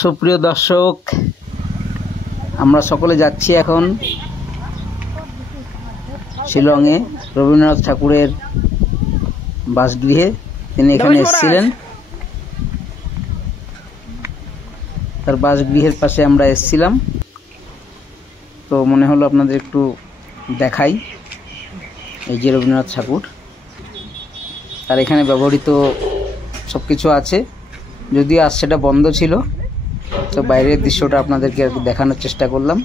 সুপ্রিয় দর্শক, আমরা সকলে যাচ্ছি এখন শিলংয়ে রবীন্দ্রনাথ ঠাকুরের বাসগৃহে। তিনি এখানে এসেছিলেন, তার বাসগৃহের পাশে আমরা এসেছিলাম। তো মনে হলো আপনাদের একটু দেখাই। এই যে রবীন্দ্রনাথ ঠাকুর, আর এখানে ব্যবহৃত সব কিছু আছে, যদিও আজ সেটা বন্ধ ছিল। তো বাইরের দৃশ্যটা আপনাদেরকে আর দেখানোর চেষ্টা করলাম।